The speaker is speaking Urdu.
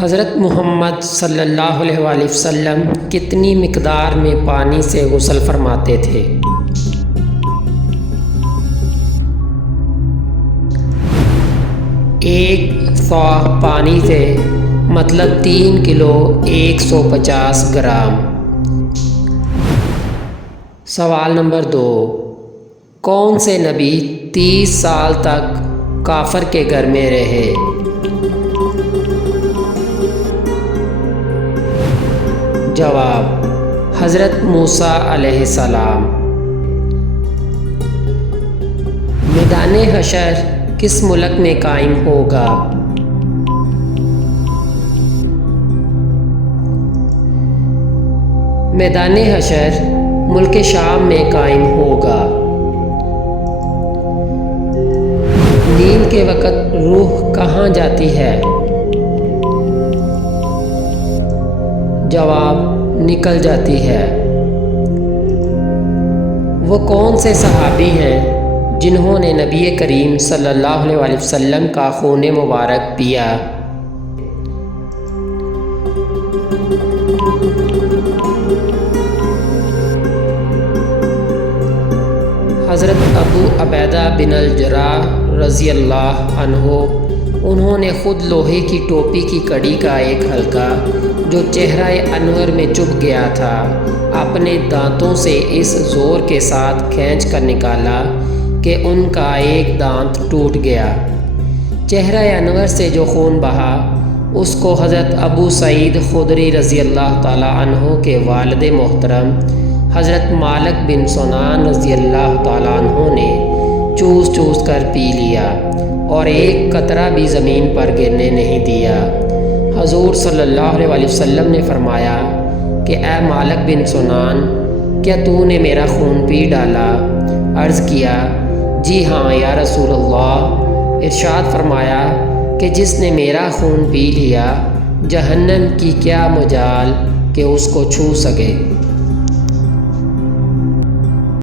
حضرت محمد صلی اللہ علیہ وآلہ وسلم کتنی مقدار میں پانی سے غسل فرماتے تھے؟ ایک صاع پانی سے مطلب 3 کلو 150 گرام۔ سوال نمبر 2، کون سے نبی 30 سال تک کافر کے گھر میں رہے؟ جواب، حضرت موسیٰ علیہ السلام۔ میدان حشر کس ملک میں قائم ہوگا؟ میدان حشر ملک شام میں قائم ہوگا۔ نیند کے وقت روح کہاں جاتی ہے؟ جواب، نکل جاتی ہے۔ وہ کون سے صحابی ہیں جنہوں نے نبی کریم صلی اللہ علیہ وآلہ وسلم کا خون مبارک پیا؟ حضرت ابو عبیدہ بن الجراح رضی اللہ عنہ، انہوں نے خود لوہے کی ٹوپی کی کڑی کا ایک حلقہ جو چہرہ انور میں چبھ گیا تھا اپنے دانتوں سے اس زور کے ساتھ کھینچ کر نکالا کہ ان کا ایک دانت ٹوٹ گیا۔ چہرہ انور سے جو خون بہا اس کو حضرت ابو سعید خدری رضی اللہ تعالی عنہ کے والد محترم حضرت مالک بن سنان رضی اللہ تعالی عنہ نے چوس چوس کر پی لیا اور ایک قطرہ بھی زمین پر گرنے نہیں دیا۔ حضور صلی اللہ علیہ وآلہ وسلم نے فرمایا کہ اے مالک بن سنان، کیا تو نے میرا خون پی ڈالا؟ عرض کیا، جی ہاں یا رسول اللہ۔ ارشاد فرمایا کہ جس نے میرا خون پی لیا جہنم کی کیا مجال کہ اس کو چھو سکے۔